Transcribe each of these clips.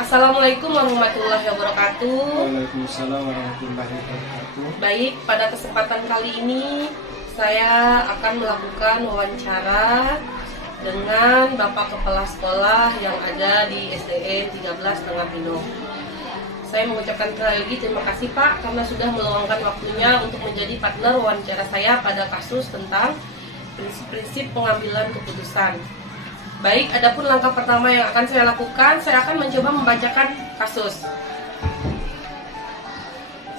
Assalamualaikum warahmatullahi wabarakatuh. Waalaikumsalam warahmatullahi wabarakatuh. Baik, pada kesempatan kali ini saya akan melakukan wawancara dengan Bapak Kepala Sekolah yang ada di SDN 13 Tengah Pinong. Saya mengucapkan sekali lagi terima kasih Pak karena sudah meluangkan waktunya untuk menjadi partner wawancara saya pada kasus tentang prinsip-prinsip pengambilan keputusan. Baik, adapun langkah pertama yang akan saya lakukan, saya akan mencoba membacakan kasus.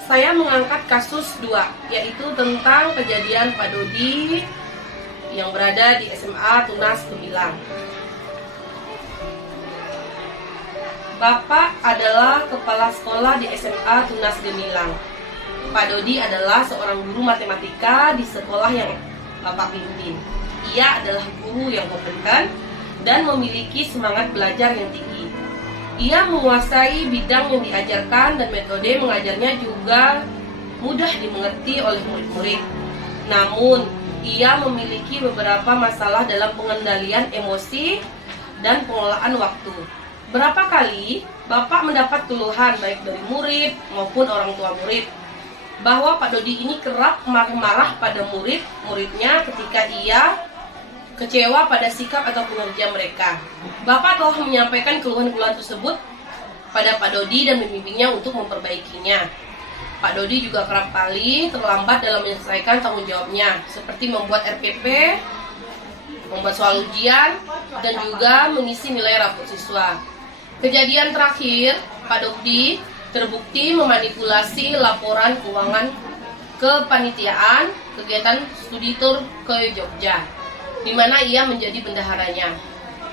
Saya mengangkat kasus 2, yaitu tentang kejadian Pak Dodi yang berada di SMA Tunas Gemilang. Bapak adalah kepala sekolah di SMA Tunas Gemilang. Pak Dodi adalah seorang guru matematika di sekolah yang Bapak pimpin. Ia adalah guru yang kompeten dan memiliki semangat belajar yang tinggi. Ia menguasai bidang yang diajarkan dan metode mengajarnya juga mudah dimengerti oleh murid-murid. Namun, ia memiliki beberapa masalah dalam pengendalian emosi dan pengelolaan waktu. Berapa kali Bapak mendapat keluhan baik dari murid maupun orang tua murid bahwa Pak Dodi ini kerap marah-marah pada murid-muridnya ketika ia kecewa pada sikap atau kinerja mereka. Bapak telah menyampaikan keluhan-keluhan tersebut pada Pak Dodi dan membimbingnya untuk memperbaikinya. Pak Dodi juga kerap kali terlambat dalam menyelesaikan tanggung jawabnya, seperti membuat RPP, membuat soal ujian, dan juga mengisi nilai rapot siswa. Kejadian terakhir, Pak Dodi terbukti memanipulasi laporan keuangan kepanitiaan kegiatan studi tur ke Jogja, di mana ia menjadi bendaharanya.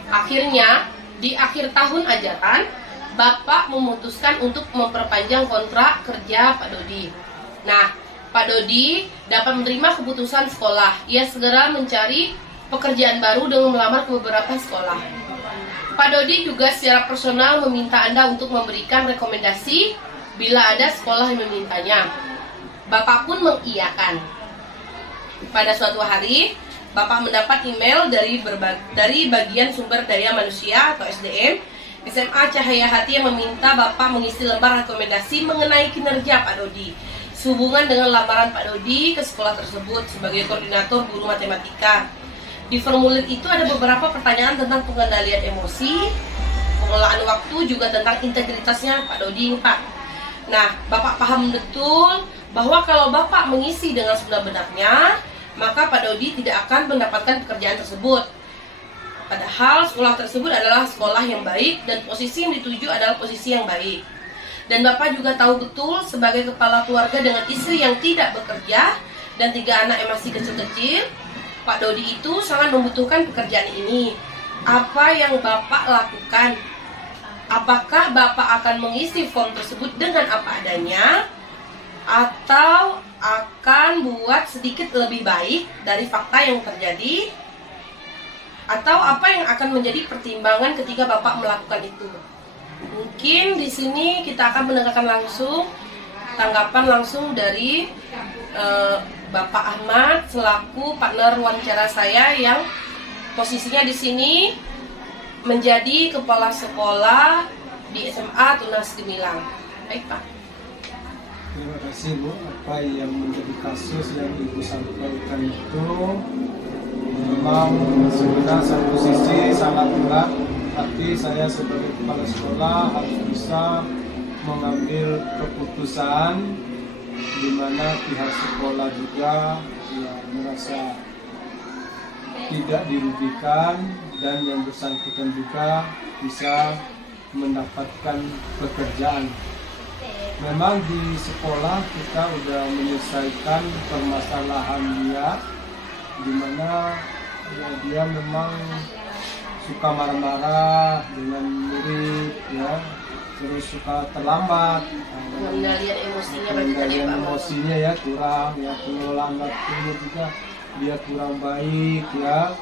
Akhirnya, di akhir tahun ajaran, Bapak memutuskan untuk memperpanjang kontrak kerja Pak Dodi. Nah, Pak Dodi dapat menerima keputusan sekolah. Ia segera mencari pekerjaan baru dengan melamar ke beberapa sekolah. Pak Dodi juga secara personal meminta Anda untuk memberikan rekomendasi bila ada sekolah yang memintanya. Bapak pun mengiyakan. Pada suatu hari, Bapak mendapat email dari bagian sumber daya manusia atau SDM SMA Cahaya Hati yang meminta Bapak mengisi lembar rekomendasi mengenai kinerja Pak Dodi sehubungan dengan lamaran Pak Dodi ke sekolah tersebut sebagai koordinator guru matematika. Di formulir itu ada beberapa pertanyaan tentang pengendalian emosi, pengelolaan waktu, juga tentang integritasnya Pak Dodi, Pak. Nah, Bapak paham betul bahwa kalau Bapak mengisi dengan sebenar-benarnya, maka Pak Dodi tidak akan mendapatkan pekerjaan tersebut. Padahal sekolah tersebut adalah sekolah yang baik dan posisi yang dituju adalah posisi yang baik. Dan Bapak juga tahu betul sebagai kepala keluarga dengan istri yang tidak bekerja dan 3 anak yang masih kecil-kecil, Pak Dodi itu sangat membutuhkan pekerjaan ini. Apa yang Bapak lakukan? Apakah Bapak akan mengisi form tersebut dengan apa adanya? Atau akan buat sedikit lebih baik dari fakta yang terjadi? Atau apa yang akan menjadi pertimbangan ketika Bapak melakukan itu? Mungkin di sini kita akan mendengarkan langsung tanggapan langsung dari Bapak Ahmad selaku partner wawancara saya yang posisinya di sini menjadi kepala sekolah di SMA Tunas Gemilang. Baik Pak. Terima kasih Bu. Apa yang menjadi kasus yang Ibu sampaikan itu memang sebenarnya satu sisi sangat berat, tapi saya sebagai kepala sekolah harus bisa mengambil keputusan di mana pihak sekolah juga merasa tidak dirugikan dan yang bersangkutan juga bisa mendapatkan pekerjaan. Memang di sekolah kita sudah menyelesaikan permasalahan dia, di mana dia memang suka marah-marah dengan murid, ya, terus suka terlambat, Pengendalian emosinya emosinya ya kurang, ya pengelolaan waktunya juga dia kurang baik, ya,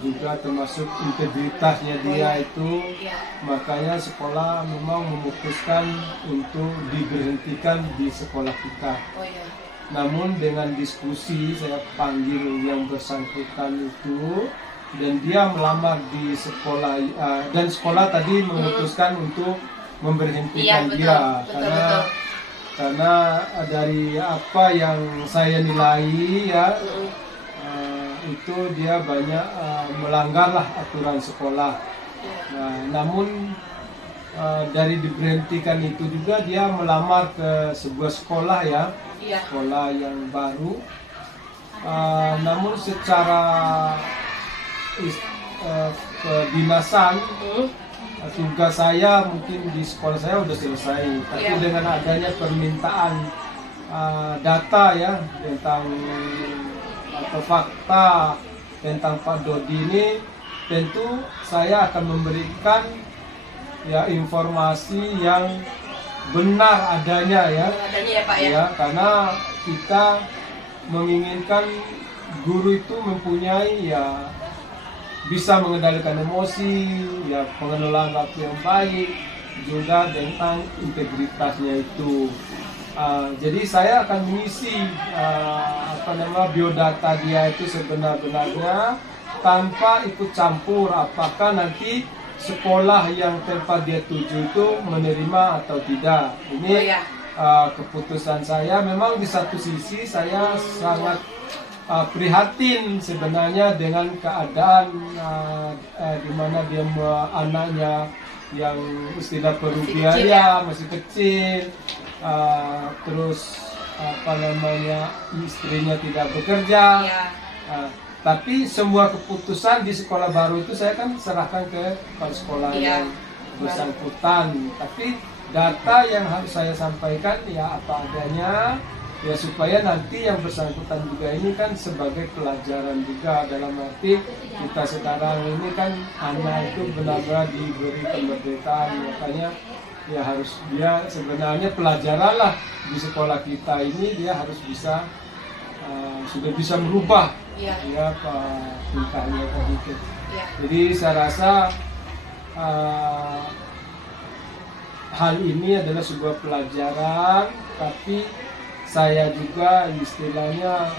juga termasuk integritasnya dia itu. Makanya sekolah memang memutuskan untuk diberhentikan di sekolah kita. Namun dengan diskusi saya panggil yang bersangkutan itu dan dia melamar di sekolah dan sekolah tadi memutuskan untuk memberhentikan betul, dia betul. karena dari apa yang saya nilai ya itu dia banyak melanggarlah aturan sekolah. Nah, namun dari diberhentikan itu juga dia melamar ke sebuah sekolah ya, sekolah yang baru. Namun secara kedinasan tugas saya mungkin di sekolah saya udah selesai, tapi dengan adanya permintaan data ya tentang atau fakta tentang Pak Dodi ini, tentu saya akan memberikan ya informasi yang benar adanya ya, Pak ya. Ya, karena kita menginginkan guru itu mempunyai ya bisa mengendalikan emosi, ya pengelolaan waktu yang baik, juga tentang integritasnya itu. Jadi saya akan mengisi biodata dia itu sebenar-benarnya tanpa ikut campur apakah nanti sekolah yang tempat dia tuju itu menerima atau tidak. Ini keputusan saya. Memang di satu sisi saya sangat prihatin sebenarnya dengan keadaan di mana dia anaknya yang istilah perubiaya masih kecil, terus istrinya tidak bekerja. Tapi semua keputusan di sekolah baru itu saya kan serahkan ke kepala sekolah yang bersangkutan. Tapi data yang harus saya sampaikan ya apa adanya, ya supaya nanti yang bersangkutan juga ini kan sebagai pelajaran juga, dalam arti kita sekarang ini kan anak itu benar-benar diberi kemerdekaan, makanya ya harus dia sebenarnya pelajaran lah di sekolah kita ini, dia harus bisa sudah bisa merubah ya tingkahnya begitu. Jadi saya rasa hal ini adalah sebuah pelajaran, tapi saya juga istilahnya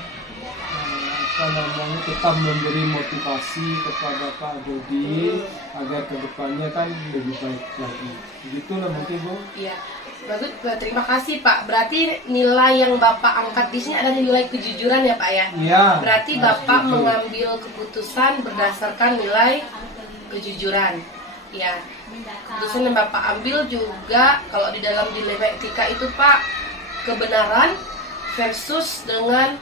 tetap memberi motivasi kepada Pak Dodi agar kedepannya kan lebih baik lagi. Begitulah mungkin Bu. Iya. Bagus, terima kasih Pak. Berarti nilai yang Bapak angkat di sini ada nilai kejujuran ya Pak ya? Iya. Berarti Bapak mengambil keputusan berdasarkan nilai kejujuran. Ya. Keputusan yang Bapak ambil juga kalau di dalam dilema etika itu Pak, kebenaran versus dengan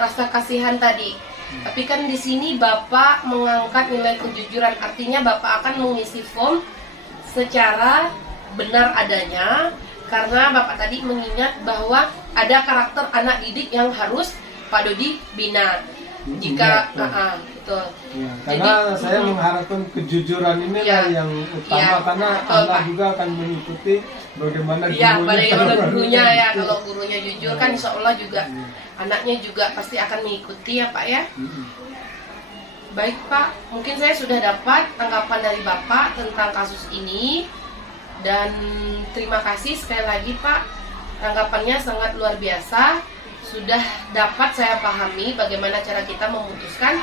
rasa kasihan tadi. Tapi kan di sini Bapak mengangkat nilai kejujuran, artinya Bapak akan mengisi form secara benar adanya, karena Bapak tadi mengingat bahwa ada karakter anak didik yang harus Pak Dodi bina. Jika betul. Ya, karena jadi, saya mengharapkan kejujuran ini yang utama, karena anak juga akan mengikuti bagaimana gurunya ya. Kalau gurunya jujur kan insya Allah juga anaknya juga pasti akan mengikuti ya Pak ya. Baik Pak, mungkin saya sudah dapat tanggapan dari Bapak tentang kasus ini. Dan terima kasih sekali lagi Pak, tanggapannya sangat luar biasa. Sudah dapat saya pahami bagaimana cara kita memutuskan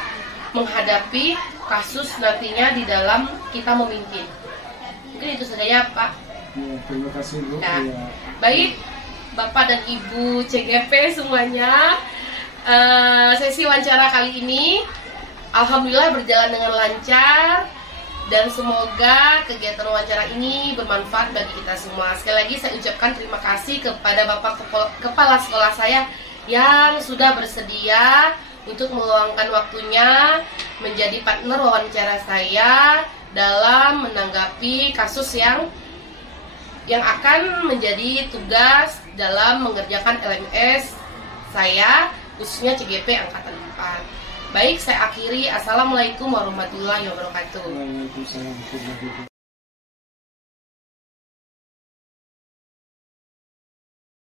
menghadapi kasus nantinya di dalam kita memimpin. Mungkin itu saja ya Pak. Ya, terima kasih Bu. Nah, baik Bapak dan Ibu CGP semuanya, sesi wawancara kali ini alhamdulillah berjalan dengan lancar. Dan semoga kegiatan wawancara ini bermanfaat bagi kita semua. Sekali lagi saya ucapkan terima kasih kepada Bapak Kepala Sekolah saya yang sudah bersedia untuk meluangkan waktunya menjadi partner wawancara saya dalam menanggapi kasus yang akan menjadi tugas dalam mengerjakan LMS saya, khususnya CGP Angkatan 4. Baik, saya akhiri. Assalamualaikum warahmatullahi wabarakatuh. Waalaikumsalam.